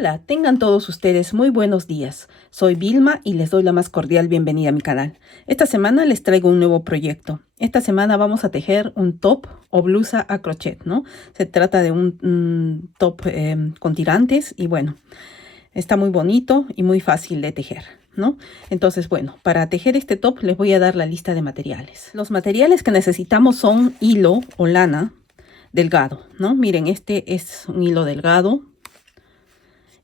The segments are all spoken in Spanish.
Hola, tengan todos ustedes muy buenos días. Soy Vilma y les doy la más cordial bienvenida a mi canal. Esta semana les traigo un nuevo proyecto. Esta semana vamos a tejer un top o blusa a crochet, ¿no? Se trata de un top con tirantes y bueno, está muy bonito y muy fácil de tejer, ¿no? Entonces, bueno, para tejer este top les voy a dar la lista de materiales. Los materiales que necesitamos son hilo o lana delgado, ¿no? Miren, este es un hilo delgado.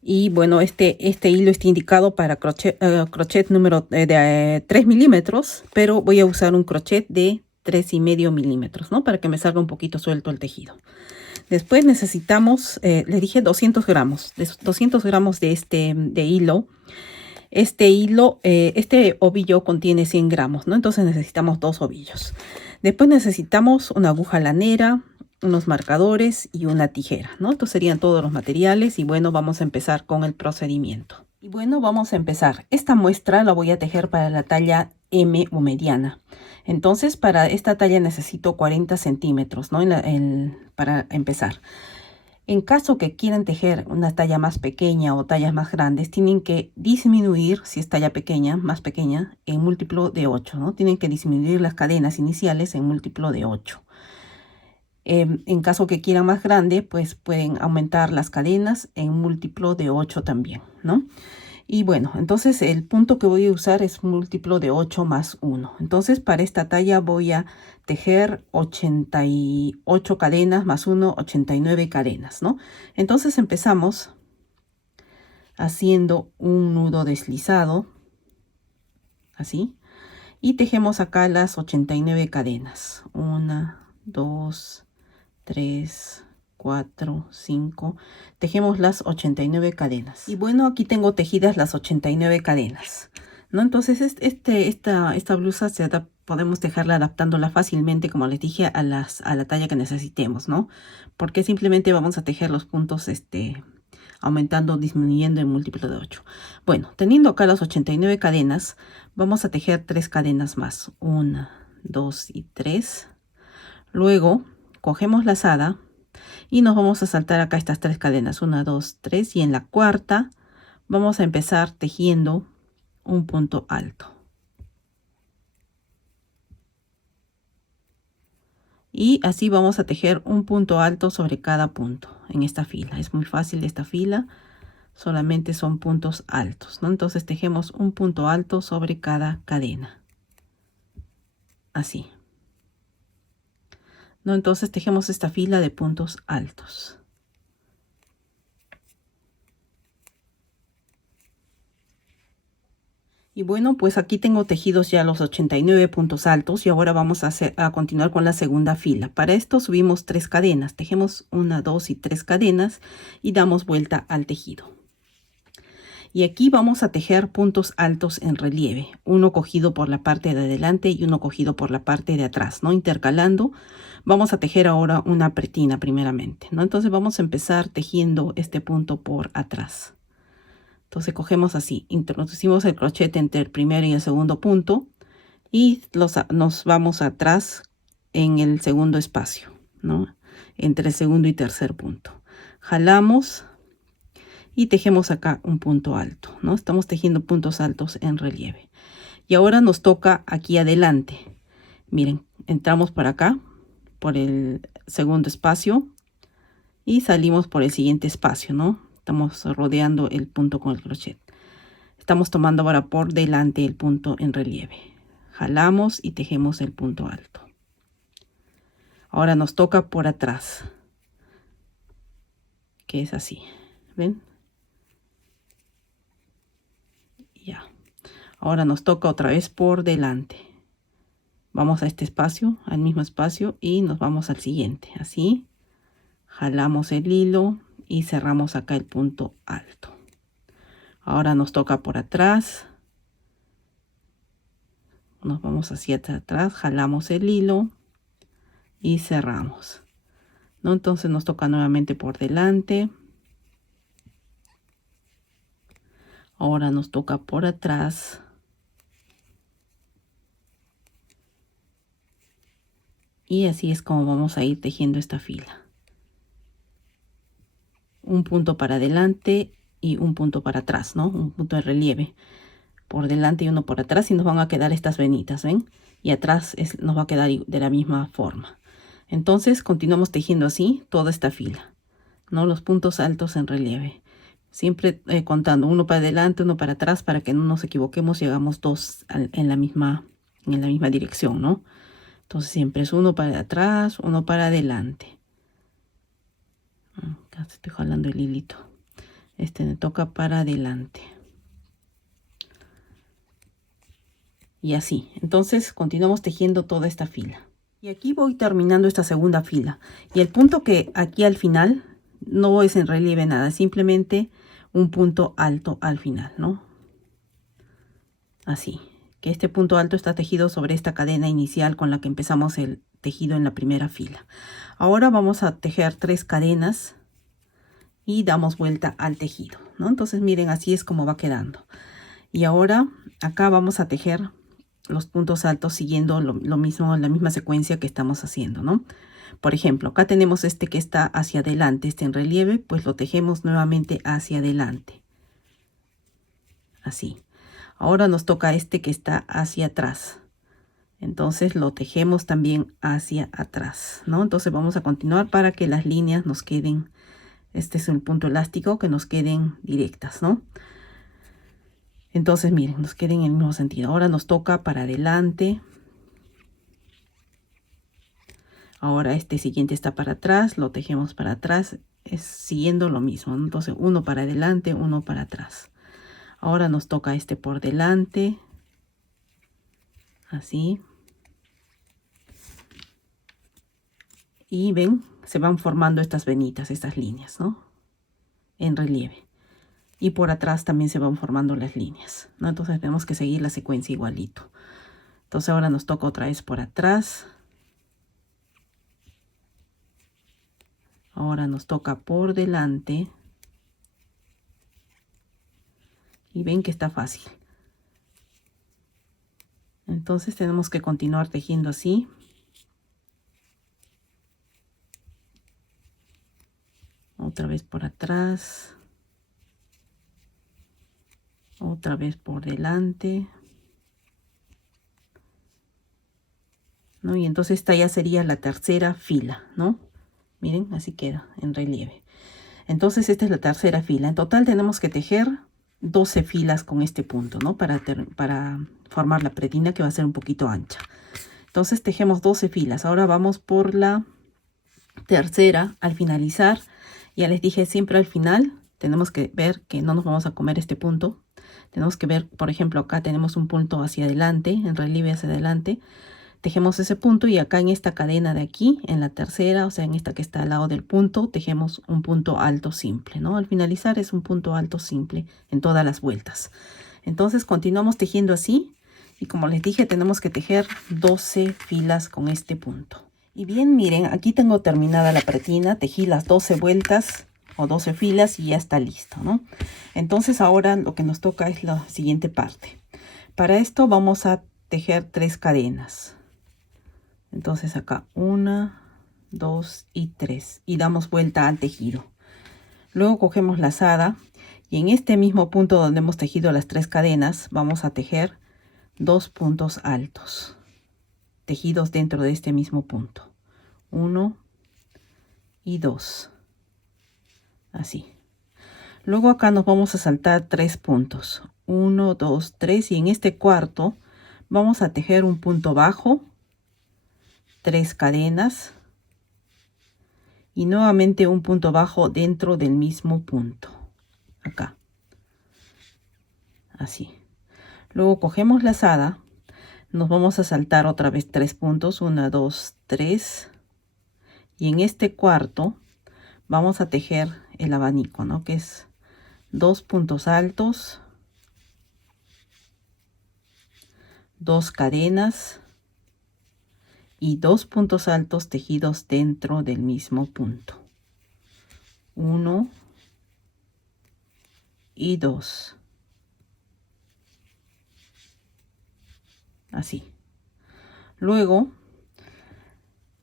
Y bueno, este hilo está indicado para crochet número de 3 milímetros, pero voy a usar un crochet de 3,5 milímetros, ¿no? Para que me salga un poquito suelto el tejido. Después necesitamos, les dije 200 gramos, 200 gramos de hilo. Este ovillo contiene 100 gramos, ¿no? Entonces necesitamos 2 ovillos. Después necesitamos una aguja lanera, unos marcadores y una tijera, ¿no? Estos serían todos los materiales y bueno, vamos a empezar con el procedimiento. Y bueno, vamos a empezar. Esta muestra la voy a tejer para la talla M o mediana. Entonces, para esta talla necesito 40 centímetros, ¿no? Para empezar. En caso que quieran tejer una talla más pequeña o tallas más grandes, tienen que disminuir, si es talla pequeña, más pequeña, en múltiplo de 8, ¿no? Tienen que disminuir las cadenas iniciales en múltiplo de 8. En caso que quieran más grande, pues pueden aumentar las cadenas en múltiplo de 8 también, ¿no? Y bueno, entonces el punto que voy a usar es múltiplo de 8 más 1. Entonces para esta talla voy a tejer 88 cadenas más 1, 89 cadenas, ¿no? Entonces empezamos haciendo un nudo deslizado, así. Y tejemos acá las 89 cadenas. 1, 2, 3, 4, 5. Tejemos las 89 cadenas. Y bueno, aquí tengo tejidas las 89 cadenas, ¿no? Entonces esta blusa podemos tejerla adaptándola fácilmente, como les dije, a la talla que necesitemos, ¿no? Porque simplemente vamos a tejer los puntos aumentando, disminuyendo en múltiplo de 8. Bueno, teniendo acá las 89 cadenas, vamos a tejer 3 cadenas más. 1, 2 y 3. Luego cogemos la lazada y nos vamos a saltar acá estas 3 cadenas. 1, 2, 3. Y en la cuarta vamos a empezar tejiendo un punto alto. Y así vamos a tejer un punto alto sobre cada punto en esta fila. Es muy fácil esta fila. Solamente son puntos altos, ¿no? Entonces tejemos un punto alto sobre cada cadena. Así. ¿No? Entonces tejemos esta fila de puntos altos. Y bueno, pues aquí tengo tejidos ya los 89 puntos altos y ahora vamos a continuar con la segunda fila. Para esto subimos 3 cadenas. Tejemos 1, 2 y 3 cadenas y damos vuelta al tejido. Y aquí vamos a tejer puntos altos en relieve, uno cogido por la parte de adelante y uno cogido por la parte de atrás, ¿no? Intercalando, vamos a tejer ahora una pretina primeramente, ¿no? Entonces vamos a empezar tejiendo este punto por atrás. Entonces cogemos así, introducimos el crochet entre el primer y el segundo punto y nos vamos atrás en el segundo espacio, ¿no? Entre el segundo y tercer punto. Jalamos y tejemos acá un punto alto, ¿no? Estamos tejiendo puntos altos en relieve. Y ahora nos toca aquí adelante. Miren, entramos por acá, por el segundo espacio y salimos por el siguiente espacio, ¿no? Estamos rodeando el punto con el crochet. Estamos tomando ahora por delante el punto en relieve. Jalamos y tejemos el punto alto. Ahora nos toca por atrás, que es así, ¿ven? Ya. Ahora nos toca otra vez por delante. Vamos a este espacio, al mismo espacio y nos vamos al siguiente. Así, jalamos el hilo y cerramos acá el punto alto. Ahora nos toca por atrás. Nos vamos hacia atrás, jalamos el hilo y cerramos, ¿no? Entonces nos toca nuevamente por delante. Ahora nos toca por atrás. Y así es como vamos a ir tejiendo esta fila. Un punto para adelante y un punto para atrás, ¿no? Un punto de relieve por delante y uno por atrás, y nos van a quedar estas venitas, ¿ven? Y atrás nos va a quedar de la misma forma. Entonces continuamos tejiendo así toda esta fila, ¿no? Los puntos altos en relieve. Siempre contando uno para adelante, uno para atrás, para que no nos equivoquemos y hagamos dos en la misma dirección, ¿no? Entonces siempre es uno para atrás, uno para adelante. Acá estoy jalando el hilito. Este me toca para adelante. Y así. Entonces continuamos tejiendo toda esta fila. Y aquí voy terminando esta segunda fila. Y el punto que aquí al final no es en relieve nada, simplemente un punto alto al final, ¿no? Así. Que este punto alto está tejido sobre esta cadena inicial con la que empezamos el tejido en la primera fila. Ahora vamos a tejer 3 cadenas y damos vuelta al tejido, ¿no? Entonces miren, así es como va quedando. Y ahora acá vamos a tejer los puntos altos siguiendo lo mismo, la misma secuencia que estamos haciendo, ¿no? Por ejemplo, acá tenemos este que está hacia adelante, este en relieve, pues lo tejemos nuevamente hacia adelante. Así. Ahora nos toca este que está hacia atrás. Entonces lo tejemos también hacia atrás, ¿no? Entonces vamos a continuar para que las líneas nos queden, este es un punto elástico, que nos queden directas, ¿no? Entonces miren, nos queden en el mismo sentido. Ahora nos toca para adelante. Ahora este siguiente está para atrás, lo tejemos para atrás, es siguiendo lo mismo, ¿no? Entonces uno para adelante, uno para atrás. Ahora nos toca este por delante, así. Y ven, se van formando estas venitas, estas líneas, ¿no? En relieve. Y por atrás también se van formando las líneas, ¿no? Entonces tenemos que seguir la secuencia igualito. Entonces ahora nos toca otra vez por atrás. Ahora nos toca por delante. Y ven que está fácil. Entonces tenemos que continuar tejiendo así. Otra vez por atrás. Otra vez por delante. ¿No? Y entonces esta ya sería la tercera fila, ¿no? Miren, así queda en relieve. Entonces esta es la tercera fila. En total tenemos que tejer 12 filas con este punto, ¿no? Para formar la pretina, que va a ser un poquito ancha. Entonces tejemos 12 filas. Ahora vamos por la tercera al finalizar. Ya les dije, siempre al final tenemos que ver que no nos vamos a comer este punto. Tenemos que ver, por ejemplo, acá tenemos un punto hacia adelante, en relieve hacia adelante. Tejemos ese punto y acá en esta cadena de aquí, en la tercera, o sea, en esta que está al lado del punto, tejemos un punto alto simple, ¿no? Al finalizar es un punto alto simple en todas las vueltas. Entonces continuamos tejiendo así y como les dije, tenemos que tejer 12 filas con este punto. Y bien, miren, aquí tengo terminada la pretina, tejí las 12 vueltas o 12 filas y ya está listo, ¿no? Entonces ahora lo que nos toca es la siguiente parte. Para esto vamos a tejer 3 cadenas. Entonces acá 1, 2 y 3 y damos vuelta al tejido. Luego cogemos la lazada y en este mismo punto donde hemos tejido las 3 cadenas vamos a tejer 2 puntos altos tejidos dentro de este mismo punto, 1 y 2, así. Luego acá nos vamos a saltar 3 puntos, 1, 2, 3, y en este cuarto vamos a tejer un punto bajo, 3 cadenas y nuevamente un punto bajo dentro del mismo punto, acá, así. Luego cogemos la lazada, nos vamos a saltar otra vez 3 puntos, 1, 2, 3, y en este cuarto vamos a tejer el abanico, ¿no? Que es 2 puntos altos, 2 cadenas y 2 puntos altos tejidos dentro del mismo punto, 1 y 2, así. Luego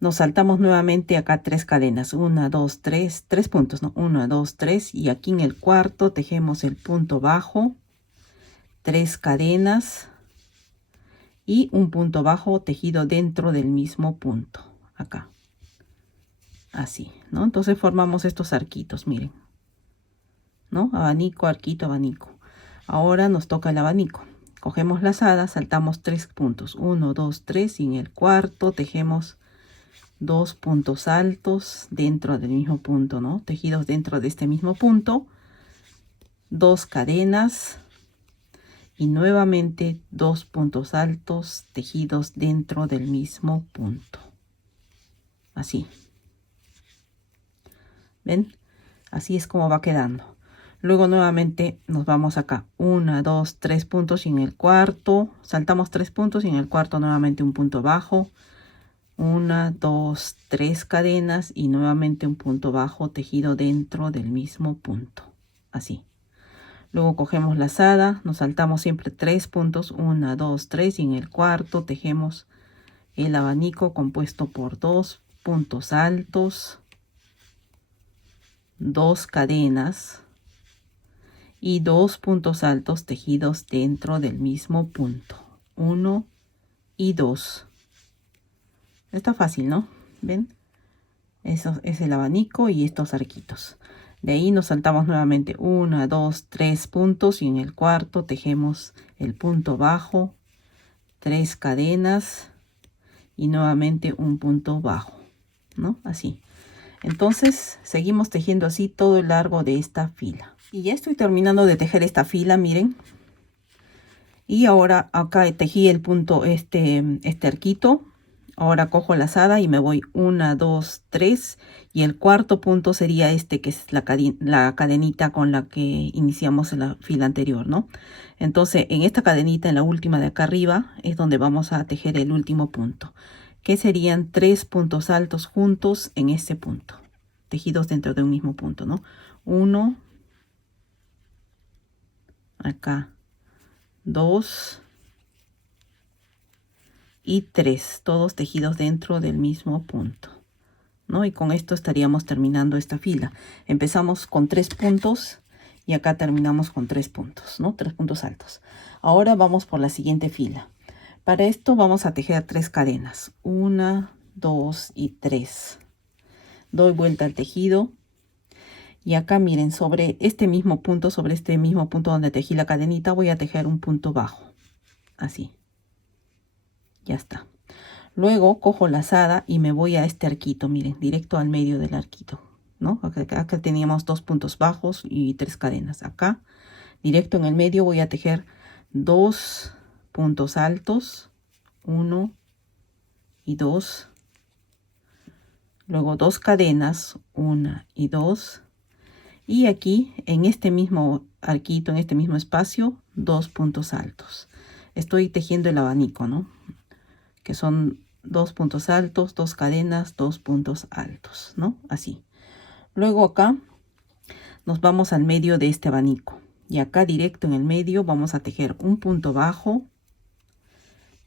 nos saltamos nuevamente acá 3 cadenas, 1, 2, 3, 3 puntos, ¿no? 1, 2, 3, y aquí en el cuarto tejemos el punto bajo, 3 cadenas y un punto bajo tejido dentro del mismo punto, acá, así, ¿no? Entonces formamos estos arquitos, miren, ¿no? Abanico, arquito, abanico. Ahora nos toca el abanico. Cogemos lazada, saltamos 3 puntos, 1, 2, 3, y en el cuarto tejemos 2 puntos altos dentro del mismo punto, ¿no? Tejidos dentro de este mismo punto, 2 cadenas y nuevamente 2 puntos altos tejidos dentro del mismo punto. Así. ¿Ven? Así es como va quedando. Luego nuevamente nos vamos acá, 1, 2, 3 puntos, y en el cuarto saltamos 3 puntos y en el cuarto nuevamente un punto bajo, 1, 2, 3 cadenas y nuevamente un punto bajo tejido dentro del mismo punto, así. Luego cogemos lazada, nos saltamos siempre 3 puntos, 1, 2, 3, y en el cuarto tejemos el abanico compuesto por 2 puntos altos, 2 cadenas y 2 puntos altos tejidos dentro del mismo punto, 1 y 2. Está fácil, ¿no? ¿Ven? Eso es el abanico y estos arquitos. De ahí nos saltamos nuevamente 1, 2, 3 puntos, y en el cuarto tejemos el punto bajo, 3 cadenas y nuevamente un punto bajo, ¿no? Así. Entonces seguimos tejiendo así todo el largo de esta fila. Y ya estoy terminando de tejer esta fila, miren. Y ahora acá tejí el punto, este arquito. Ahora cojo lazada y me voy 1, 2, 3, y el cuarto punto sería este, que es la cadenita con la que iniciamos en la fila anterior, ¿no? Entonces en esta cadenita, en la última de acá arriba, es donde vamos a tejer el último punto, que serían 3 puntos altos juntos en este punto, tejidos dentro de un mismo punto, ¿no? 1, acá, 2 y 3, todos tejidos dentro del mismo punto, ¿no? Y con esto estaríamos terminando esta fila. Empezamos con 3 puntos y acá terminamos con 3 puntos, ¿no? 3 puntos altos. Ahora vamos por la siguiente fila. Para esto vamos a tejer 3 cadenas, 1, 2 y 3. Doy vuelta al tejido. Y acá miren, sobre este mismo punto donde tejí la cadenita, voy a tejer un punto bajo, así. Ya está. Luego cojo lazada y me voy a este arquito, miren, directo al medio del arquito, ¿no? Acá teníamos 2 puntos bajos y 3 cadenas. Acá, directo en el medio, voy a tejer 2 puntos altos, 1 y 2. Luego 2 cadenas, 1 y 2. Y aquí, en este mismo arquito, en este mismo espacio, 2 puntos altos. Estoy tejiendo el abanico, ¿no? Que son 2 puntos altos, 2 cadenas, 2 puntos altos, ¿no? Así. Luego acá nos vamos al medio de este abanico. Y acá directo en el medio vamos a tejer un punto bajo,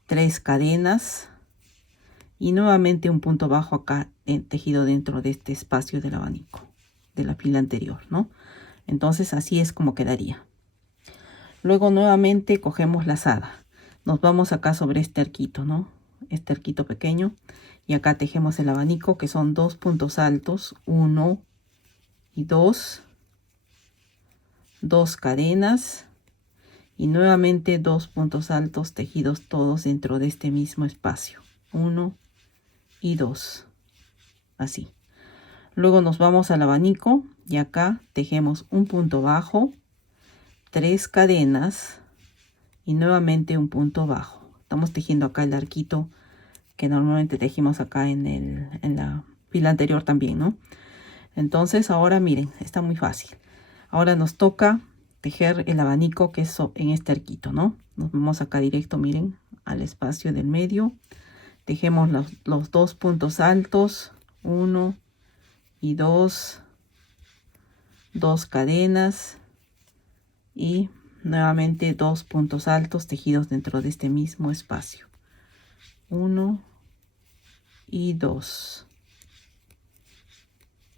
3 cadenas y nuevamente un punto bajo acá tejido dentro de este espacio del abanico, de la fila anterior, ¿no? Entonces así es como quedaría. Luego nuevamente cogemos lazada. Nos vamos acá sobre este arquito, ¿no? Este arquito pequeño. Y acá tejemos el abanico, que son 2 puntos altos, 1 y 2. 2 cadenas. Y nuevamente 2 puntos altos tejidos todos dentro de este mismo espacio. 1 y 2. Así. Luego nos vamos al abanico y acá tejemos un punto bajo, 3 cadenas y nuevamente un punto bajo. Estamos tejiendo acá el arquito que normalmente tejimos acá en la fila anterior también, ¿no? Entonces ahora miren, está muy fácil. Ahora nos toca tejer el abanico, que es en este arquito, ¿no? Nos vamos acá directo, miren, al espacio del medio. Tejemos los 2 puntos altos, 1 y 2, 2 cadenas y nuevamente 2 puntos altos tejidos dentro de este mismo espacio, 1 y 2.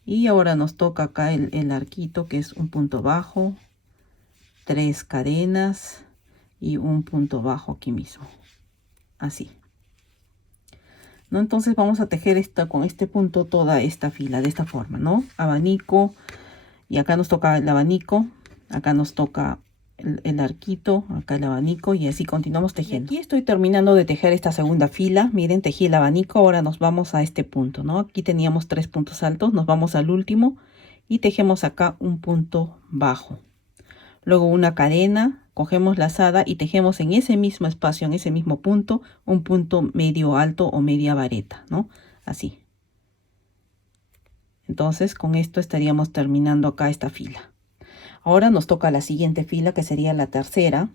Y ahora nos toca acá el arquito, que es un punto bajo, 3 cadenas y un punto bajo aquí mismo, así, ¿no? Entonces vamos a tejer con este punto toda esta fila de esta forma, ¿no? Abanico, y acá nos toca el abanico, acá nos toca el arquito, acá el abanico, y así continuamos tejiendo. Y aquí estoy terminando de tejer esta segunda fila. Miren, tejí el abanico, ahora nos vamos a este punto, ¿no? Aquí teníamos 3 puntos altos, nos vamos al último y tejemos acá un punto bajo. Luego una cadena, cogemos lazada y tejemos en ese mismo espacio, en ese mismo punto, un punto medio alto o media vareta, ¿no? Así. Entonces con esto estaríamos terminando acá esta fila. Ahora nos toca la siguiente fila, que sería la tercera.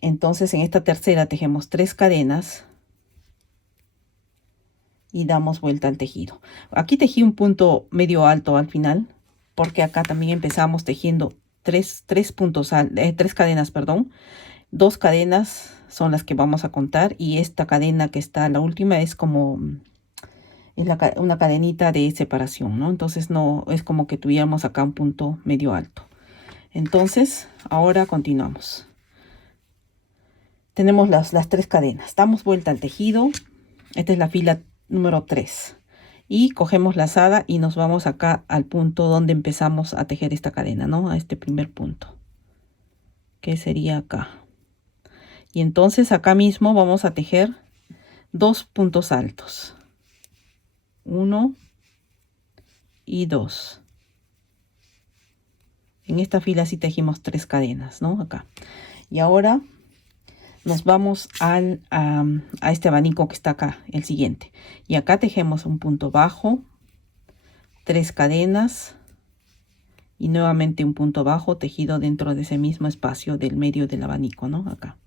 Entonces en esta tercera tejemos 3 cadenas y damos vuelta al tejido. Aquí tejí un punto medio alto al final, porque acá también empezamos tejiendo 3 cadenas, perdón. 2 cadenas son las que vamos a contar, y esta cadena que está la última es como una cadenita de separación, ¿no? Entonces no es como que tuviéramos acá un punto medio alto. Entonces ahora continuamos. Tenemos las 3 cadenas, damos vuelta al tejido. Esta es la fila número 3 y cogemos lazada y nos vamos acá al punto donde empezamos a tejer esta cadena, ¿no? A este primer punto, que sería acá. Y entonces acá mismo vamos a tejer 2 puntos altos, 1 y 2. En esta fila sí tejimos 3 cadenas, ¿no? Acá. Y ahora nos vamos a este abanico que está acá, el siguiente. Y acá tejemos un punto bajo, 3 cadenas y nuevamente un punto bajo tejido dentro de ese mismo espacio del medio del abanico, ¿no? Acá.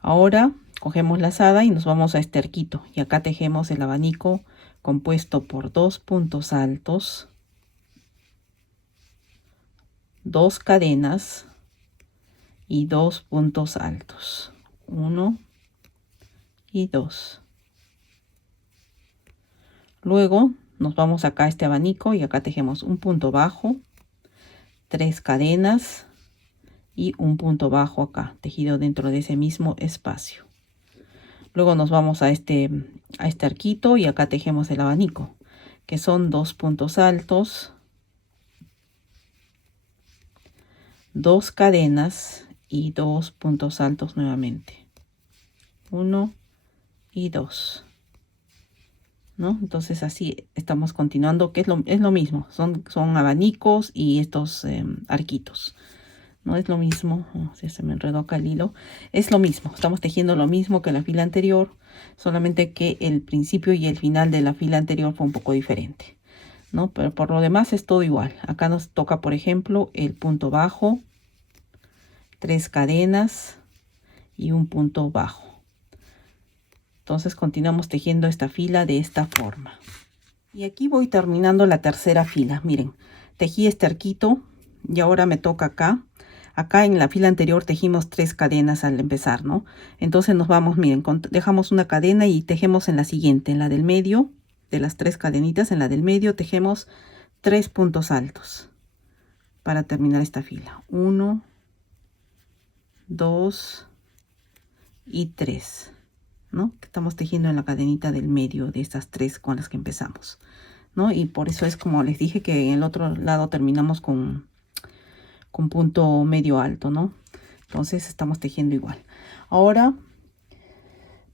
Ahora cogemos lazada y nos vamos a este arquito. Y acá tejemos el abanico compuesto por 2 puntos altos, 2 cadenas y 2 puntos altos, 1 y 2. Luego nos vamos acá a este abanico y acá tejemos un punto bajo, 3 cadenas y un punto bajo acá tejido dentro de ese mismo espacio. Luego nos vamos a este arquito y acá tejemos el abanico, que son 2 puntos altos, 2 cadenas y 2 puntos altos nuevamente, 1 y 2, ¿no? Entonces así estamos continuando, que es lo mismo, son abanicos y estos arquitos. No es lo mismo, se me enredó acá el hilo, es lo mismo, estamos tejiendo lo mismo que la fila anterior, solamente que el principio y el final de la fila anterior fue un poco diferente, ¿no? Pero por lo demás es todo igual. Acá nos toca, por ejemplo, el punto bajo, 3 cadenas y un punto bajo. Entonces continuamos tejiendo esta fila de esta forma. Y aquí voy terminando la tercera fila. Miren, tejí este arquito y ahora me toca acá. Acá en la fila anterior tejimos 3 cadenas al empezar, ¿no? Entonces nos vamos, miren, dejamos una cadena y tejemos en la siguiente, en la del medio, de las 3 cadenitas, en la del medio tejemos 3 puntos altos para terminar esta fila. 1, 2 y 3, ¿no? Estamos tejiendo en la cadenita del medio de estas 3 con las que empezamos, ¿no? Y por eso es como les dije que en el otro lado terminamos con punto medio alto, ¿no? Entonces estamos tejiendo igual. Ahora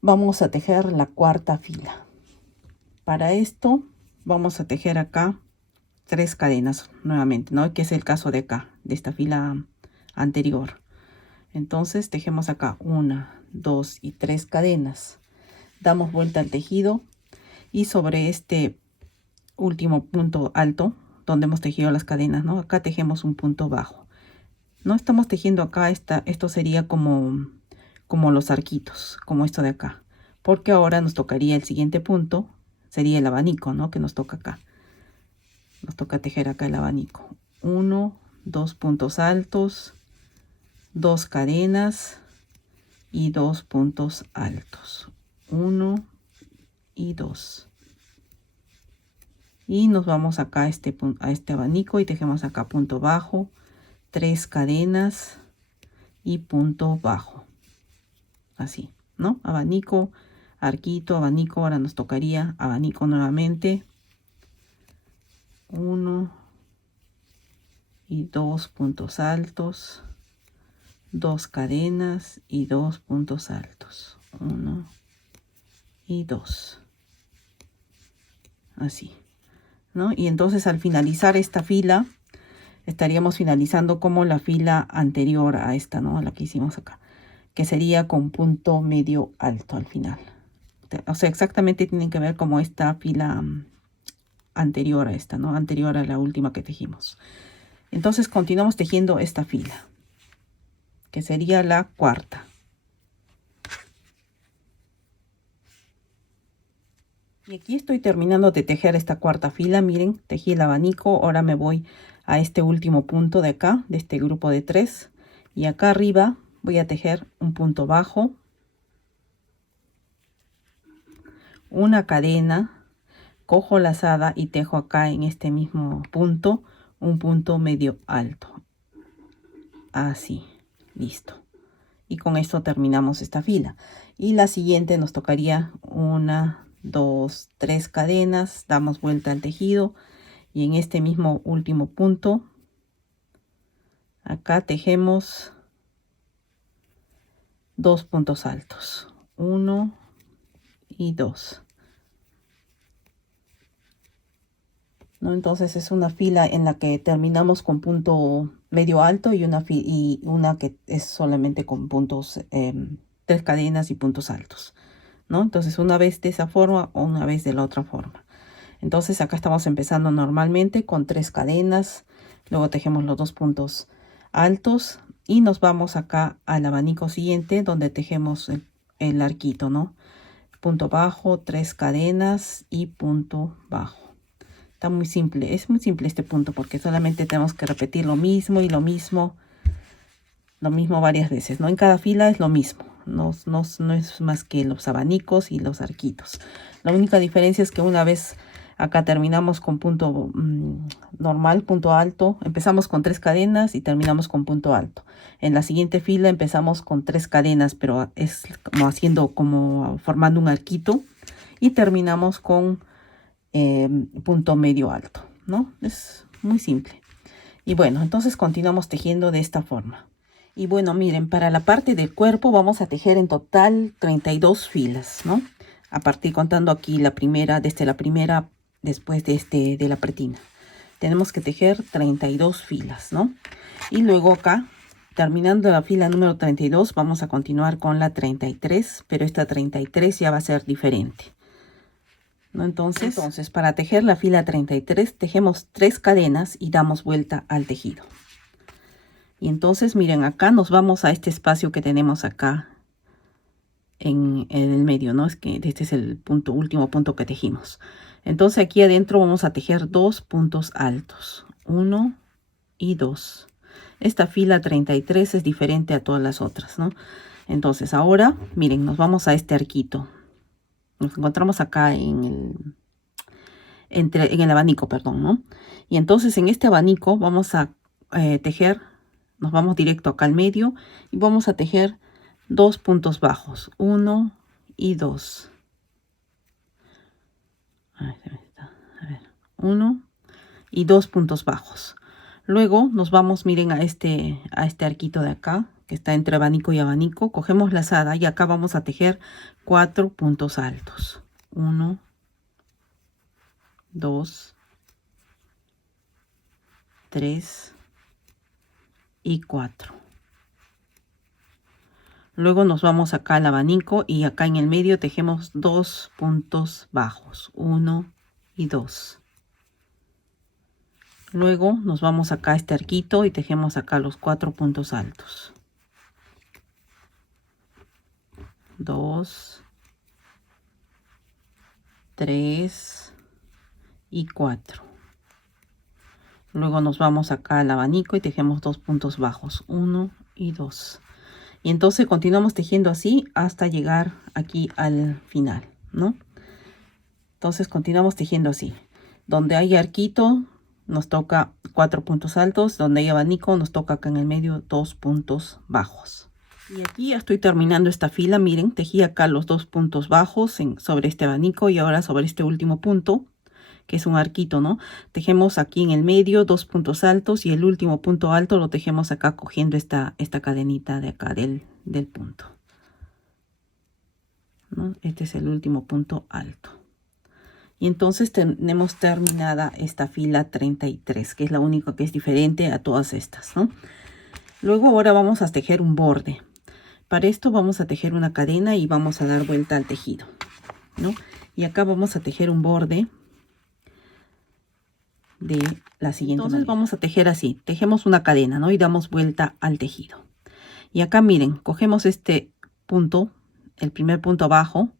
vamos a tejer la cuarta fila. Para esto vamos a tejer acá 3 cadenas nuevamente, ¿no? Que es el caso de acá, de esta fila anterior. Entonces tejemos acá 1, 2 y 3 cadenas. Damos vuelta al tejido y sobre este último punto alto donde hemos tejido las cadenas, ¿no? Acá tejemos un punto bajo. No estamos tejiendo acá, esto sería como los arquitos, como esto de acá. Porque ahora nos tocaría el siguiente punto, sería el abanico, ¿no? Que nos toca acá. Nos toca tejer acá el abanico. 1, 2 puntos altos, 2 cadenas y 2 puntos altos. 1 y 2. Y nos vamos acá a este abanico y tejemos acá punto bajo, 3 cadenas y punto bajo. Así, ¿no? Abanico, arquito, abanico. Ahora nos tocaría abanico nuevamente. 1 y 2 puntos altos, 2 cadenas y 2 puntos altos. 1 y 2. Así, ¿no? Y entonces al finalizar esta fila, estaríamos finalizando como la fila anterior a esta, ¿no? A la que hicimos acá, que sería con punto medio alto al final. O sea, exactamente tienen que ver como esta fila anterior a esta, ¿no? Anterior a la última que tejimos. Entonces continuamos tejiendo esta fila, que sería la cuarta. Y aquí estoy terminando de tejer esta cuarta fila. Miren, tejí el abanico. Ahora me voy a este último punto de acá, de este grupo de 3. Y acá arriba voy a tejer un punto bajo, una cadena, cojo lazada y tejo acá en este mismo punto un punto medio alto. Así, listo. Y con esto terminamos esta fila. Y la siguiente nos tocaría 1, 2, 3 cadenas, damos vuelta al tejido y en este mismo último punto acá tejemos 2 puntos altos, 1 y 2, ¿no? Entonces es una fila en la que terminamos con punto medio alto y una que es solamente con puntos 3 cadenas y puntos altos, ¿no? Entonces una vez de esa forma o una vez de la otra forma. Entonces acá estamos empezando normalmente con 3 cadenas, luego tejemos los 2 puntos altos y nos vamos acá al abanico siguiente donde tejemos el arquito, ¿no? Punto bajo, 3 cadenas y punto bajo. Está muy simple, es muy simple este punto porque solamente tenemos que repetir lo mismo y lo mismo varias veces, ¿no? En cada fila es lo mismo, no es más que los abanicos y los arquitos. La única diferencia es que una vez acá terminamos con punto normal, punto alto, empezamos con 3 cadenas y terminamos con punto alto. En la siguiente fila empezamos con 3 cadenas, pero es como formando un arquito y terminamos con punto medio alto, ¿no? Es muy simple. Y bueno, entonces continuamos tejiendo de esta forma. Y bueno, miren, para la parte del cuerpo vamos a tejer en total 32 filas, ¿no? A partir contando aquí la primera, desde la primera, después de la pretina. Tenemos que tejer 32 filas, ¿no? Y luego acá, terminando la fila número 32, vamos a continuar con la 33, pero esta 33 ya va a ser diferente, ¿no? Entonces, para tejer la fila 33, tejemos 3 cadenas y damos vuelta al tejido. Y entonces, miren, acá nos vamos a este espacio que tenemos acá en el medio, ¿no? Es que este es el último punto que tejimos. Entonces, aquí adentro vamos a tejer 2 puntos altos, 1 y 2. Esta fila 33 es diferente a todas las otras, ¿no? Entonces, ahora, miren, nos vamos a este arquito. Nos encontramos acá en el abanico, perdón, ¿no? Y entonces en este abanico vamos a tejer, nos vamos directo acá al medio y vamos a tejer 2 puntos bajos, 1 y 2. A ver, 1 y 2 puntos bajos. Luego nos vamos, miren, a este arquito de acá, que está entre abanico y abanico. Cogemos lazada y acá vamos a tejer 4 puntos altos. 1, 2, 3 y 4. Luego nos vamos acá al abanico y acá en el medio tejemos 2 puntos bajos, 1 y 2. Luego nos vamos acá a este arquito y tejemos acá los 4 puntos altos. 2, 3 y 4. Luego nos vamos acá al abanico y tejemos 2 puntos bajos, 1 y 2. Y entonces continuamos tejiendo así hasta llegar aquí al final, ¿no? Entonces continuamos tejiendo así. Donde hay arquito nos toca 4 puntos altos, donde hay abanico nos toca acá en el medio 2 puntos bajos. Y aquí ya estoy terminando esta fila. Miren, tejí acá los 2 puntos bajos sobre este abanico y ahora sobre este último punto, que es un arquito, ¿no? Tejemos aquí en el medio 2 puntos altos y el último punto alto lo tejemos acá cogiendo esta cadenita de acá del punto, ¿no? Este es el último punto alto. Y entonces tenemos terminada esta fila 33, que es la única que es diferente a todas estas, ¿no? Luego ahora vamos a tejer un borde. Para esto vamos a tejer una cadena y vamos a dar vuelta al tejido, ¿no? Y acá vamos a tejer un borde de la siguiente manera. Entonces vamos a tejer así. Tejemos una cadena, ¿no? Y damos vuelta al tejido. Y acá miren, cogemos este punto, el primer punto abajo.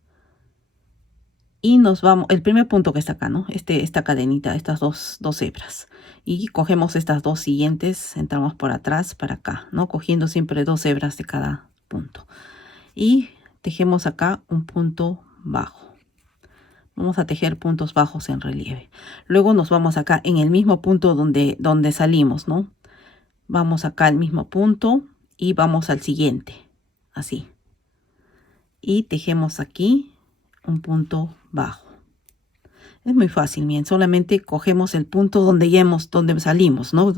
Y nos vamos, el primer punto que está acá, ¿no? Esta cadenita, estas dos hebras. Y cogemos estas dos siguientes, entramos por atrás para acá, ¿no? Cogiendo siempre 2 hebras de cada punto. Y tejemos acá un punto bajo. Vamos a tejer puntos bajos en relieve. Luego nos vamos acá en el mismo punto donde salimos, ¿no? Vamos acá al mismo punto y vamos al siguiente, así. Y tejemos aquí un punto bajo. Es muy fácil, bien, solamente cogemos el punto donde salimos, ¿no?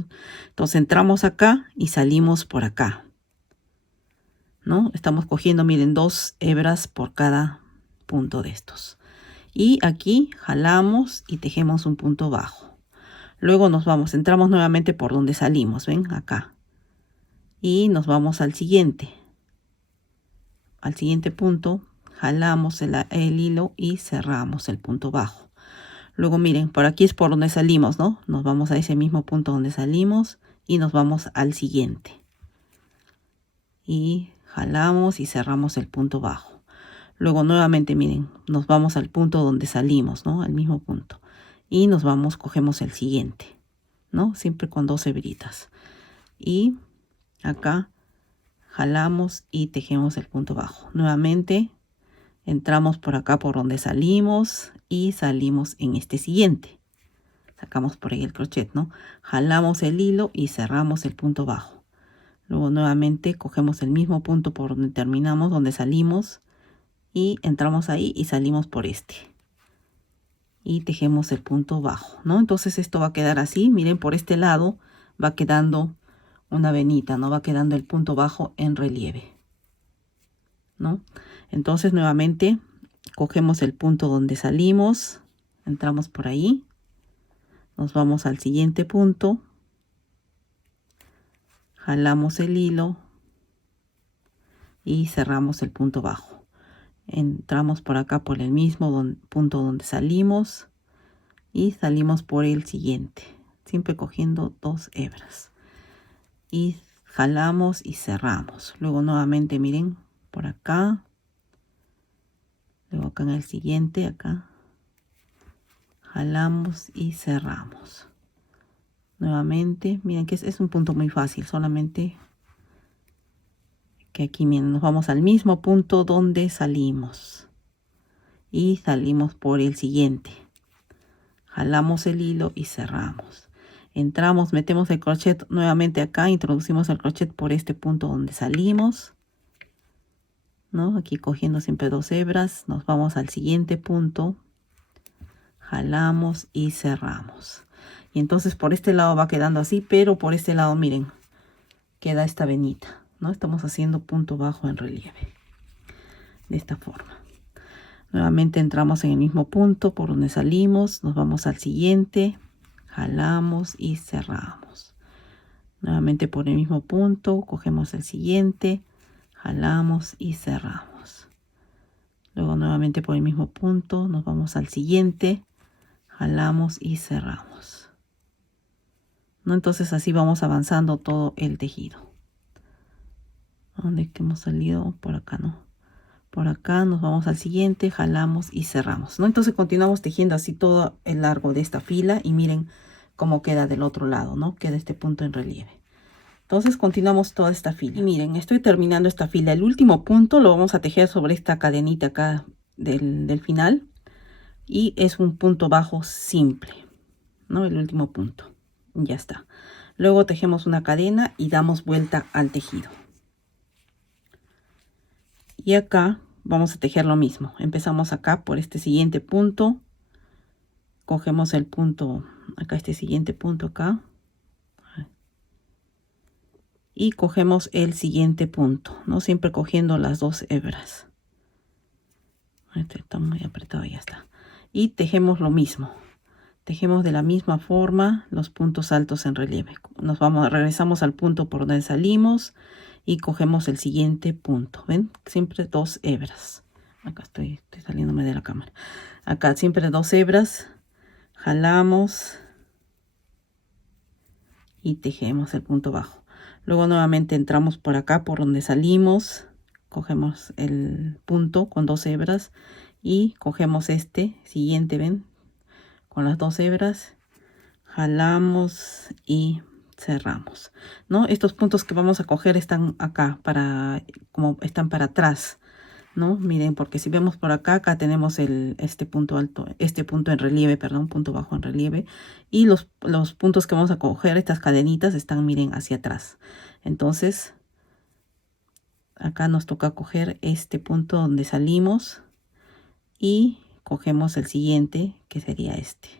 Entonces entramos acá y salimos por acá, ¿no? Estamos cogiendo, miren, 2 hebras por cada punto de estos. Y aquí jalamos y tejemos un punto bajo. Luego nos vamos, entramos nuevamente por donde salimos, ¿ven? Acá. Y nos vamos al siguiente punto. Jalamos el hilo y cerramos el punto bajo. Luego miren, por aquí es por donde salimos, ¿no? Nos vamos a ese mismo punto donde salimos y nos vamos al siguiente. Y jalamos y cerramos el punto bajo. Luego nuevamente miren, nos vamos al punto donde salimos, ¿no? Al mismo punto. Y nos vamos, cogemos el siguiente, ¿no? Siempre con 2 hebritas. Y acá jalamos y tejemos el punto bajo. Nuevamente entramos por acá por donde salimos y salimos en este siguiente. Sacamos por ahí el crochet, ¿no? Jalamos el hilo y cerramos el punto bajo. Luego nuevamente cogemos el mismo punto por donde terminamos, donde salimos, y entramos ahí y salimos por este. Y tejemos el punto bajo, ¿no? Entonces esto va a quedar así. Miren, por este lado va quedando una venita, ¿no? Va quedando el punto bajo en relieve, ¿no? Entonces nuevamente cogemos el punto donde salimos, entramos por ahí, nos vamos al siguiente punto, jalamos el hilo y cerramos el punto bajo. Entramos por acá por el mismo punto donde salimos y salimos por el siguiente, siempre cogiendo 2 hebras. Y jalamos y cerramos. Luego nuevamente miren, por acá. Luego acá en el siguiente, acá. Jalamos y cerramos. Nuevamente, miren que es un punto muy fácil, solamente que aquí miren, nos vamos al mismo punto donde salimos. Y salimos por el siguiente. Jalamos el hilo y cerramos. Entramos, metemos el crochet nuevamente acá, introducimos el crochet por este punto donde salimos, ¿no? Aquí cogiendo siempre 2 hebras, nos vamos al siguiente punto, jalamos y cerramos. Y entonces por este lado va quedando así, pero por este lado miren, queda esta venita, ¿no? Estamos haciendo punto bajo en relieve, de esta forma. Nuevamente entramos en el mismo punto por donde salimos, nos vamos al siguiente, jalamos y cerramos. Nuevamente por el mismo punto, cogemos el siguiente, jalamos y cerramos. Luego nuevamente por el mismo punto, nos vamos al siguiente, jalamos y cerramos, ¿no? Entonces así vamos avanzando todo el tejido. ¿Dónde que hemos salido? Por acá, ¿no? Por acá nos vamos al siguiente, jalamos y cerramos, ¿no? Entonces continuamos tejiendo así todo el largo de esta fila y miren cómo queda del otro lado, ¿no? Queda este punto en relieve. Entonces continuamos toda esta fila. Y miren, estoy terminando esta fila. El último punto lo vamos a tejer sobre esta cadenita acá del final. y es un punto bajo simple, ¿no? El último punto. Ya está. Luego tejemos una cadena y damos vuelta al tejido. Y acá vamos a tejer lo mismo. Empezamos acá por este siguiente punto. Cogemos el punto, acá este siguiente punto acá. Y cogemos el siguiente punto, ¿no? Siempre cogiendo las dos hebras. Este está muy apretado, ya está. Y tejemos lo mismo. Tejemos de la misma forma los puntos altos en relieve. Regresamos al punto por donde salimos y cogemos el siguiente punto. ¿Ven? Siempre dos hebras. Acá estoy saliéndome de la cámara. Acá siempre dos hebras. Jalamos y tejemos el punto bajo. Luego nuevamente entramos por acá por donde salimos. Cogemos el punto con dos hebras y cogemos este siguiente, ¿ven? Con las dos hebras jalamos y cerramos, ¿no? Estos puntos que vamos a coger están acá como están para atrás, ¿no? Miren, porque si vemos por acá, acá tenemos este punto alto, este punto en relieve, perdón, punto bajo en relieve, y los puntos que vamos a coger, estas cadenitas, están, miren, hacia atrás. Entonces acá nos toca coger este punto donde salimos y cogemos el siguiente, que sería este,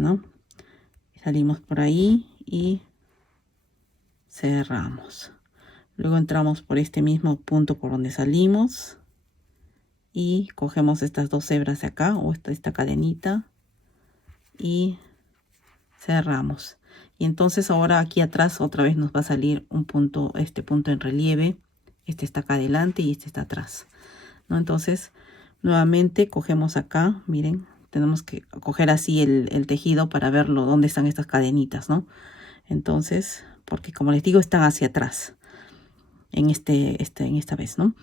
¿no? Salimos por ahí y cerramos. Luego entramos por este mismo punto por donde salimos y cogemos estas dos hebras de acá o esta cadenita y cerramos. Y entonces ahora aquí atrás otra vez nos va a salir un punto, este punto en relieve. Este está acá adelante y este está atrás, ¿no? Entonces nuevamente cogemos acá, miren, tenemos que coger así el tejido para verlo dónde están estas cadenitas, ¿no? Entonces, porque como les digo, están hacia atrás en esta vez, ¿no?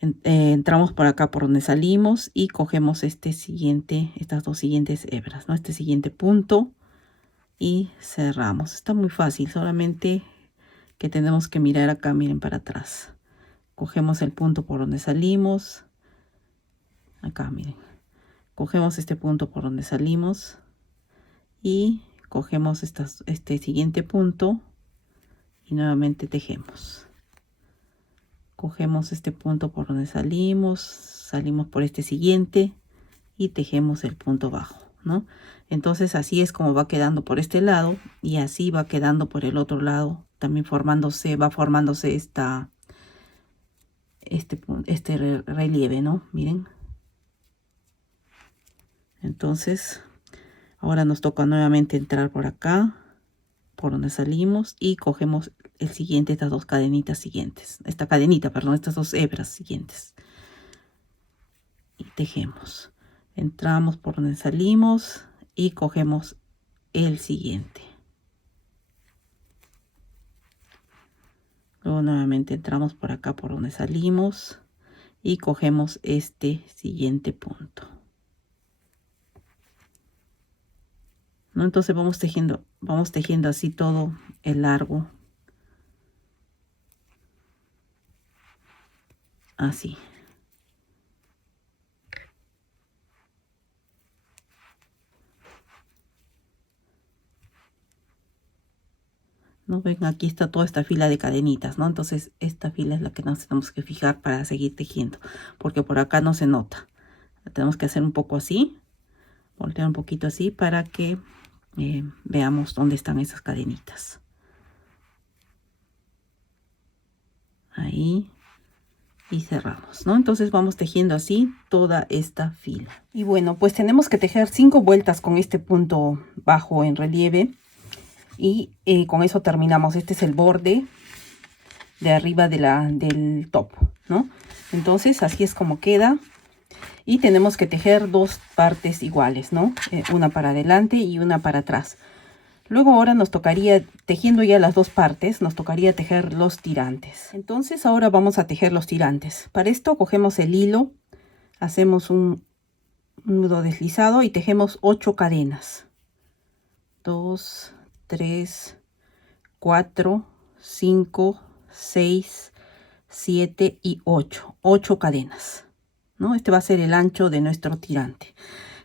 Entramos por acá por donde salimos y cogemos estas dos siguientes hebras, ¿no? Este siguiente punto y cerramos. Está muy fácil, solamente que tenemos que mirar acá, miren, para atrás. Cogemos el punto por donde salimos. Acá, miren. Cogemos este punto por donde salimos y cogemos este siguiente punto y nuevamente tejemos. Cogemos este punto por donde salimos por este siguiente y tejemos el punto bajo, ¿no? Entonces así es como va quedando por este lado y así va quedando por el otro lado, también va formándose este relieve, ¿no? Miren. Entonces ahora nos toca nuevamente entrar por acá, por donde salimos y cogemos el siguiente, estas dos cadenitas siguientes, estas dos hebras siguientes y tejemos. Entramos por donde salimos y cogemos el siguiente. Luego nuevamente entramos por acá por donde salimos y cogemos este siguiente punto, ¿no? Entonces vamos tejiendo así todo el largo, así. ¿No ven? Aquí está toda esta fila de cadenitas, ¿no? Entonces esta fila es la que nos tenemos que fijar para seguir tejiendo, porque por acá no se nota. La tenemos que hacer un poco así, voltear un poquito así para que veamos dónde están esas cadenitas. Ahí. Y cerramos, ¿no? Entonces vamos tejiendo así toda esta fila. Y bueno, pues tenemos que tejer 5 vueltas con este punto bajo en relieve. Y con eso terminamos. Este es el borde de arriba del top, ¿no? Entonces así es como queda. Y tenemos que tejer dos partes iguales, ¿no? Una para adelante y una para atrás. Luego ahora nos tocaría, tejiendo ya las dos partes, nos tocaría tejer los tirantes. Entonces ahora vamos a tejer los tirantes. Para esto cogemos el hilo, hacemos un nudo deslizado y tejemos 8 cadenas. 2, 3, 4, 5, 6, 7 y 8. 8 cadenas. ¿no? Este va a ser el ancho de nuestro tirante,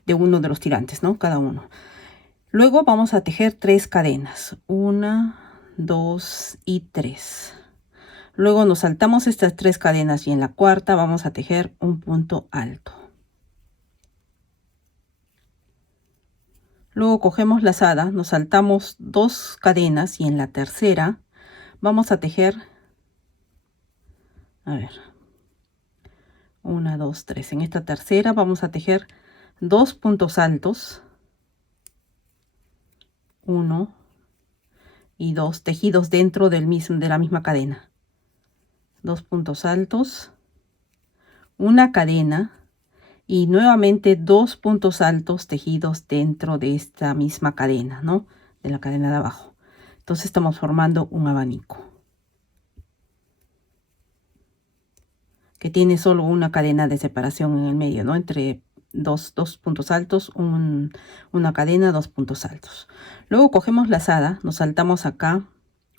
de uno de los tirantes, ¿no? Cada uno. Luego vamos a tejer 3 cadenas. 1, 2 y 3. Luego nos saltamos estas 3 cadenas y en la cuarta vamos a tejer un punto alto. Luego cogemos lazada, nos saltamos 2 cadenas y en la tercera vamos a tejer, a ver, 1, 2, 3. En esta tercera vamos a tejer 2 puntos altos, 1 y 2 tejidos dentro de la misma cadena. 2 puntos altos, una cadena y nuevamente 2 puntos altos tejidos dentro de esta misma cadena, ¿no? De la cadena de abajo. Entonces estamos formando un abanico que tiene solo una cadena de separación en el medio, ¿no? Entre dos puntos altos, una cadena, 2 puntos altos. Luego cogemos lazada, nos saltamos acá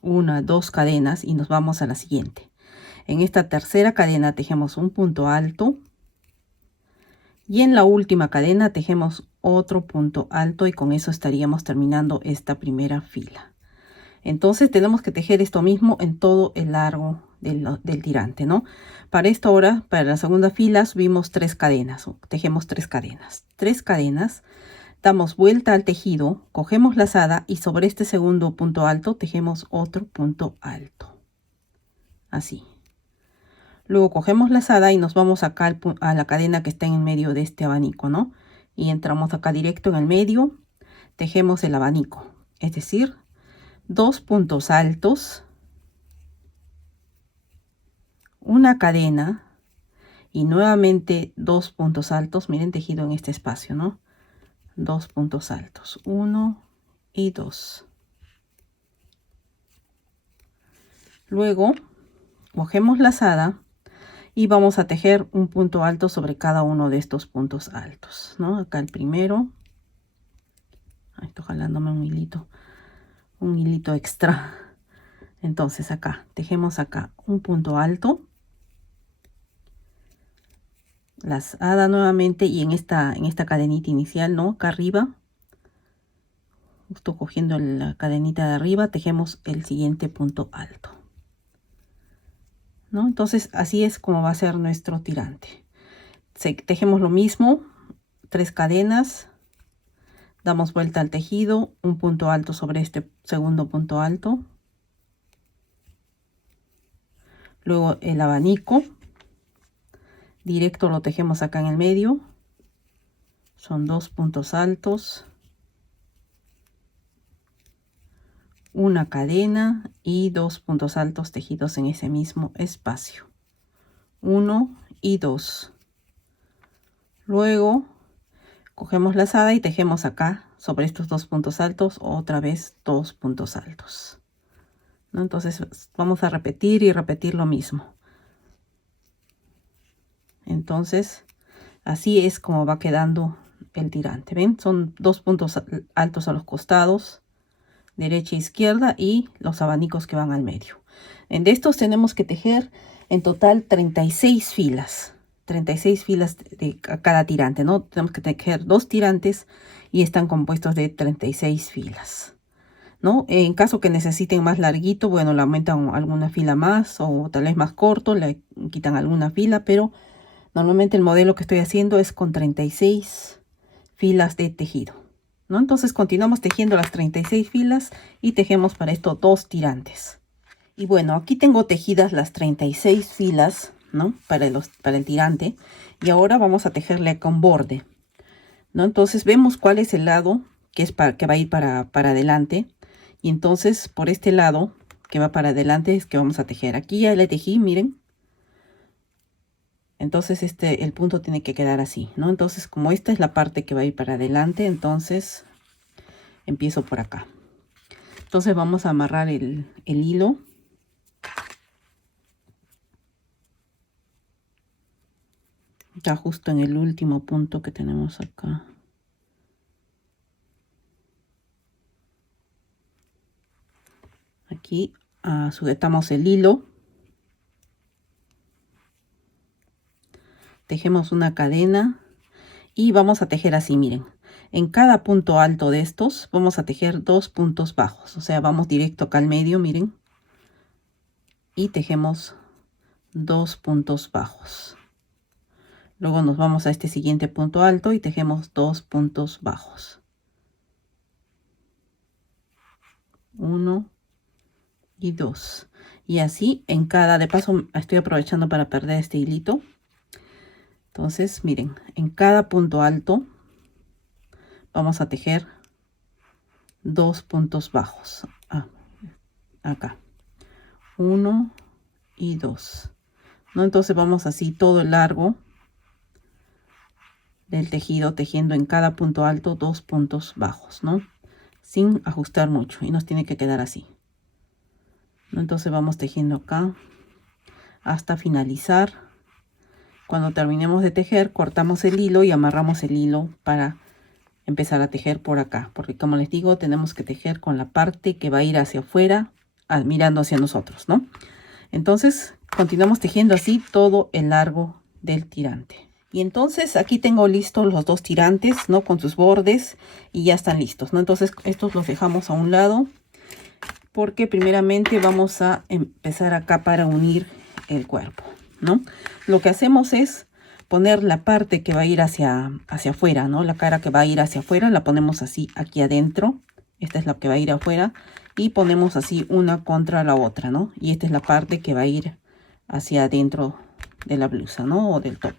1, 2 cadenas y nos vamos a la siguiente. En esta tercera cadena tejemos un punto alto y en la última cadena tejemos otro punto alto y con eso estaríamos terminando esta primera fila. Entonces tenemos que tejer esto mismo en todo el largo del tirante, ¿no? Para esto ahora, para la segunda fila subimos 3 cadenas, o tejemos 3 cadenas. 3 cadenas, damos vuelta al tejido, cogemos lazada y sobre este segundo punto alto tejemos otro punto alto. Así. Luego cogemos lazada y nos vamos acá a la cadena que está en medio de este abanico, ¿no? Y entramos acá directo en el medio, tejemos el abanico, es decir, 2 puntos altos, una cadena y nuevamente 2 puntos altos. Miren, tejido en este espacio, ¿no? 2 puntos altos, 1 y 2. Luego cogemos lazada y vamos a tejer un punto alto sobre cada uno de estos puntos altos, ¿no? Acá el primero. Ahí estoy jalándome un hilito extra. Entonces acá tejemos acá un punto alto, lazada nuevamente y en esta cadenita inicial, ¿no? Acá arriba, justo cogiendo la cadenita de arriba, tejemos el siguiente punto alto, ¿no? Entonces así es como va a ser nuestro tirante. Tejemos lo mismo, 3 cadenas, damos vuelta al tejido, un punto alto sobre este segundo punto alto, luego el abanico directo lo tejemos acá en el medio, son 2 puntos altos, una cadena y 2 puntos altos tejidos en ese mismo espacio, 1 y 2. Luego cogemos lazada y tejemos acá sobre estos 2 puntos altos otra vez 2 puntos altos, ¿no? Entonces vamos a repetir y repetir lo mismo. Entonces así es como va quedando el tirante. ¿Ven? Son 2 puntos altos a los costados, derecha e izquierda, y los abanicos que van al medio. De estos tenemos que tejer en total 36 filas. 36 filas de cada tirante, ¿no? Tenemos que tejer 2 tirantes y están compuestos de 36 filas, ¿no? En caso que necesiten más larguito, bueno, le aumentan alguna fila más, o tal vez más corto, le quitan alguna fila, pero normalmente el modelo que estoy haciendo es con 36 filas de tejido, ¿no? Entonces continuamos tejiendo las 36 filas y tejemos para esto 2 tirantes. Y bueno, aquí tengo tejidas las 36 filas, ¿no? Para el tirante. Y ahora vamos a tejerle con borde, ¿no? Entonces vemos cuál es el lado que va a ir para adelante. Y entonces por este lado que va para adelante es que vamos a tejer. Aquí ya le tejí, miren. Entonces el punto tiene que quedar así, ¿no? Entonces como esta es la parte que va a ir para adelante, entonces empiezo por acá. Entonces vamos a amarrar el hilo. Ya justo en el último punto que tenemos acá. Aquí sujetamos el hilo. tejemos una cadena y vamos a tejer así, miren. En cada punto alto de estos vamos a tejer 2 puntos bajos, o sea, vamos directo acá al medio, miren, y tejemos 2 puntos bajos. Luego nos vamos a este siguiente punto alto y tejemos 2 puntos bajos. 1 y 2. Y así en cada, de paso estoy aprovechando para perder este hilito. Entonces, miren, en cada punto alto vamos a tejer 2 puntos bajos. Acá. 1 y 2. ¿No? Entonces vamos así todo el largo del tejido, tejiendo en cada punto alto 2 puntos bajos, ¿no? Sin ajustar mucho, y nos tiene que quedar así, ¿no? Entonces vamos tejiendo acá hasta finalizar. Cuando terminemos de tejer, cortamos el hilo y amarramos el hilo para empezar a tejer por acá, porque como les digo, tenemos que tejer con la parte que va a ir hacia afuera, mirando hacia nosotros, ¿no? Entonces continuamos tejiendo así todo el largo del tirante. Y entonces aquí tengo listos los 2 tirantes, ¿no? Con sus bordes, y ya están listos, ¿no? Entonces estos los dejamos a un lado, porque primeramente vamos a empezar acá para unir el cuerpo, ¿no? Lo que hacemos es poner la parte que va a ir hacia afuera, ¿no? La cara que va a ir hacia afuera la ponemos así aquí adentro. Esta es la que va a ir afuera, y ponemos así una contra la otra, ¿no? Y esta es la parte que va a ir hacia adentro de la blusa, ¿no? O del top.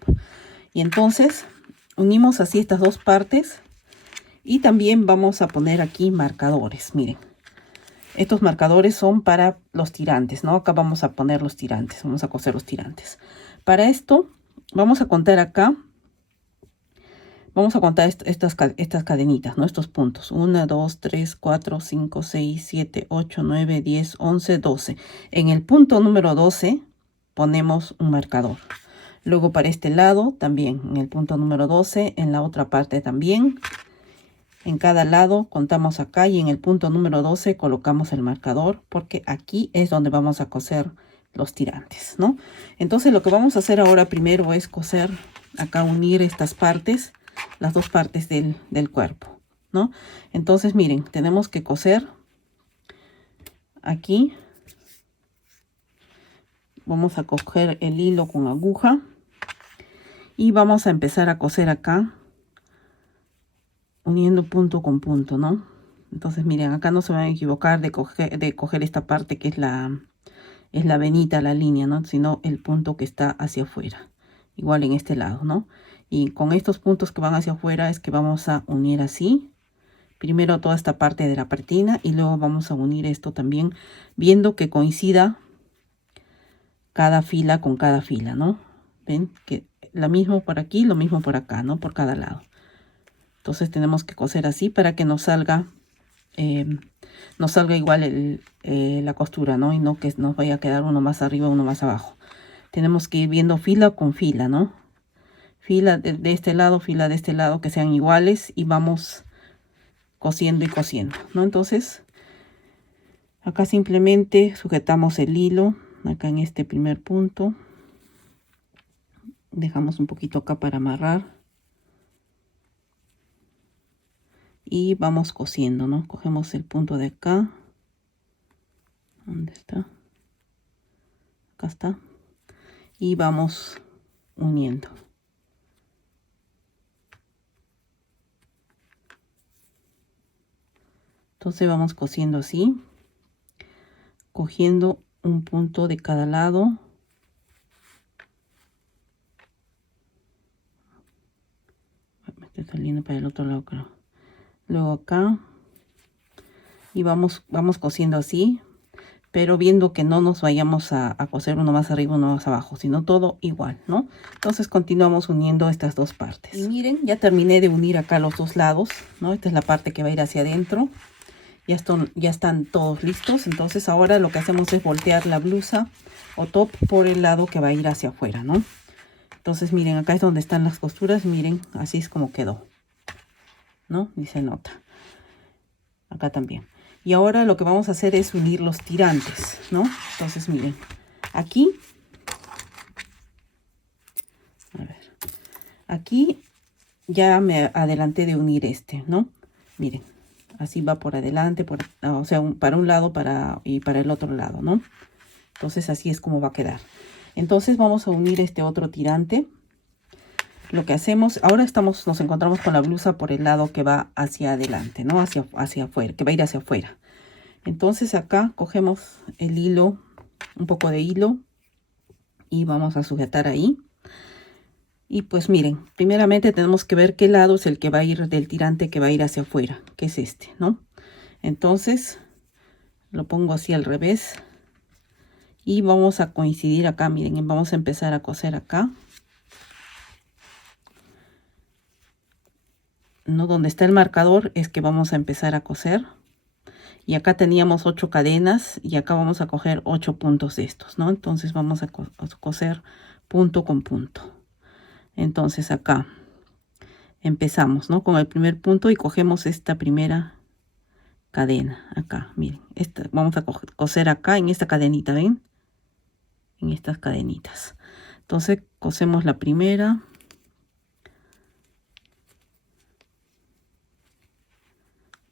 Y entonces unimos así estas 2 partes, y también vamos a poner aquí marcadores. Miren, estos marcadores son para los tirantes, ¿no? Acá vamos a poner los tirantes, vamos a coser los tirantes. Para esto vamos a contar acá, vamos a contar estas cadenitas, ¿no? Estos puntos. 1, 2, 3, 4, 5, 6, 7, 8, 9, 10, 11, 12. En el punto número 12 ponemos un marcador. Luego para este lado también, en el punto número 12, en la otra parte también. En cada lado contamos acá, y en el punto número 12 colocamos el marcador, porque aquí es donde vamos a coser los tirantes, ¿no? Entonces lo que vamos a hacer ahora primero es coser acá, unir estas partes, las 2 partes del cuerpo, ¿no? Entonces miren, tenemos que coser aquí. Vamos a coger el hilo con aguja y vamos a empezar a coser acá, uniendo punto con punto, ¿no? Entonces miren, acá no se van a equivocar de coger esta parte que es la venita, la línea, ¿no? Sino el punto que está hacia afuera. Igual en este lado, ¿no? Y con estos puntos que van hacia afuera es que vamos a unir así. Primero toda esta parte de la pretina, y luego vamos a unir esto también, viendo que coincida cada fila con cada fila, ¿no? Ven que lo mismo por aquí, lo mismo por acá, ¿no? Por cada lado. Entonces tenemos que coser así para que nos salga igual la costura, ¿no? Y no que nos vaya a quedar uno más arriba, uno más abajo. Tenemos que ir viendo fila con fila, ¿no? Fila de este lado, fila de este lado, que sean iguales, y vamos cosiendo y cosiendo, ¿no? Entonces acá simplemente sujetamos el hilo acá en este primer punto, dejamos un poquito acá para amarrar y vamos cosiendo, ¿no? Cogemos el punto de acá, ¿dónde está? Acá está, y vamos uniendo. Entonces vamos cosiendo así, cogiendo un punto de cada lado. Me estoy saliendo para el otro lado, creo. Luego acá, y vamos cosiendo así, pero viendo que no nos vayamos a coser uno más arriba, uno más abajo, sino todo igual, ¿no? Entonces continuamos uniendo estas 2 partes. Y miren, ya terminé de unir acá los 2 lados, ¿no? Esta es la parte que va a ir hacia adentro. Ya están todos listos. Entonces ahora lo que hacemos es voltear la blusa o top por el lado que va a ir hacia afuera, ¿no? Entonces miren, acá es donde están las costuras. Miren, así es como quedó, ¿no? Y se nota. Acá también. Y ahora lo que vamos a hacer es unir los tirantes, ¿no? Entonces miren, aquí, a ver, aquí ya me adelanté de unir este, ¿no? Miren, así va por adelante, o sea, para un lado y para el otro lado, ¿no? Entonces así es como va a quedar. Entonces vamos a unir este otro tirante. Lo que hacemos, ahora nos encontramos con la blusa por el lado que va hacia adelante, ¿no? Hacia afuera, que va a ir hacia afuera. Entonces acá cogemos el hilo, un poco de hilo, y vamos a sujetar ahí. Y pues miren, primeramente tenemos que ver qué lado es el que va a ir del tirante que va a ir hacia afuera, que es este, ¿no? Entonces lo pongo así al revés y vamos a coincidir acá. Miren, vamos a empezar a coser acá, ¿no? Donde está el marcador es que vamos a empezar a coser. Y acá teníamos 8 cadenas y acá vamos a coger 8 puntos de estos, ¿no? Entonces vamos a coser punto con punto. Entonces acá empezamos, ¿no? Con el primer punto y cogemos esta primera cadena acá. Miren, vamos a coser acá en esta cadenita, ¿ven? En estas cadenitas. Entonces cosemos la primera.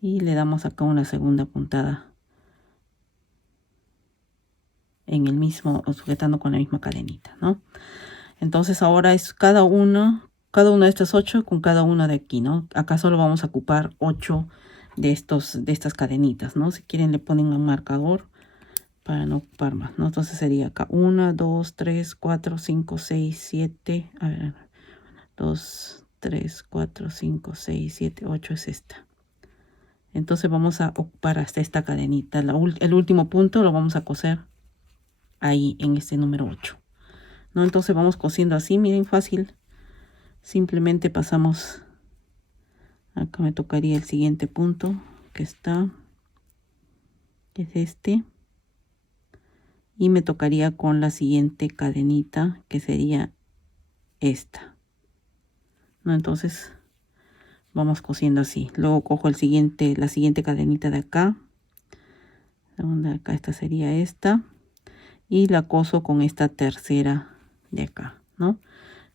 Y le damos acá una segunda puntada en el mismo, sujetando con la misma cadenita, ¿no? Entonces ahora es cada uno de estos 8 con cada una de aquí, ¿no? Acá solo vamos a ocupar 8 de estas cadenitas, ¿no? Si quieren le ponen un marcador para no ocupar más, ¿no? Entonces sería acá 1, 2, 3, 4, 5, 6, 7, a ver, 2, 3, 4, 5, 6, 7, 8 es esta. Entonces vamos a ocupar hasta esta cadenita. El último punto lo vamos a coser ahí en este número 8, ¿no? Entonces vamos cosiendo así, miren, fácil. Simplemente pasamos, acá me tocaría el siguiente punto que es este, y me tocaría con la siguiente cadenita que sería esta, ¿no? Entonces vamos cosiendo así. Luego cojo la siguiente cadenita de acá, esta sería esta, y la coso con esta tercera de acá, ¿no?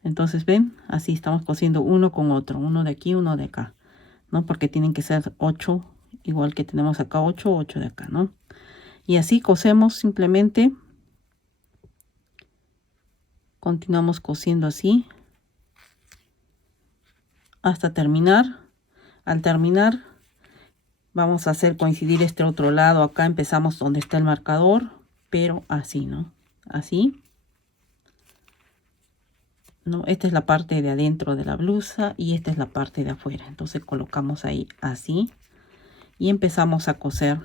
Entonces ven, así estamos cosiendo uno con otro, uno de aquí, uno de acá, ¿no? Porque tienen que ser 8, igual que tenemos acá 8, 8 de acá, ¿no? Y así cosemos simplemente, continuamos cosiendo así hasta terminar. Al terminar vamos a hacer coincidir este otro lado. Acá empezamos donde está el marcador, pero así, ¿no? Así, ¿no? Esta es la parte de adentro de la blusa y esta es la parte de afuera. Entonces colocamos ahí así y empezamos a coser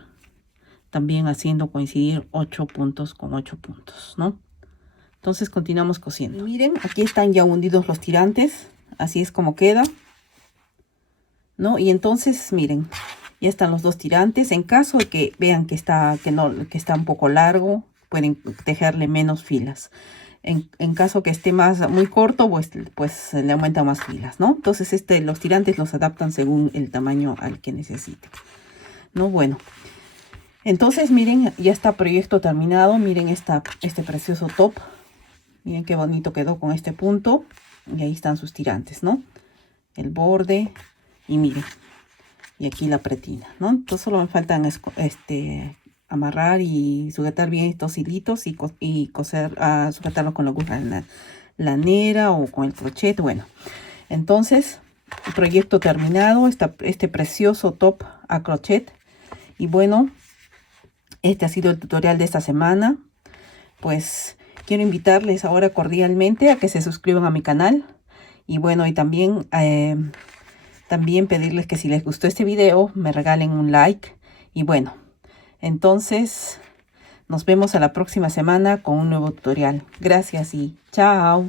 también haciendo coincidir 8 puntos con 8 puntos, ¿no? Entonces continuamos cosiendo. Y miren, aquí están ya hundidos los tirantes, así es como queda, ¿no? Y entonces miren, ya están los dos tirantes. En caso de que vean que está un poco largo, pueden tejerle menos filas. En caso que esté muy corto, pues se le aumentan más filas, ¿no? Entonces los tirantes los adaptan según el tamaño al que necesiten, ¿no? Bueno, entonces miren, ya está proyecto terminado. Miren este precioso top. Miren qué bonito quedó con este punto. Y ahí están sus tirantes, ¿no? El borde. Y miren. Y aquí la pretina, ¿no? Entonces solo me faltan amarrar y sujetar bien estos hilitos y coser, sujetarlos con la aguja lanera o con el crochet. Bueno, entonces el proyecto terminado, este precioso top a crochet. Y bueno, este ha sido el tutorial de esta semana. Pues quiero invitarles ahora cordialmente a que se suscriban a mi canal. Y bueno, y también pedirles que si les gustó este video me regalen un like. Y bueno, entonces nos vemos a la próxima semana con un nuevo tutorial. Gracias y chao.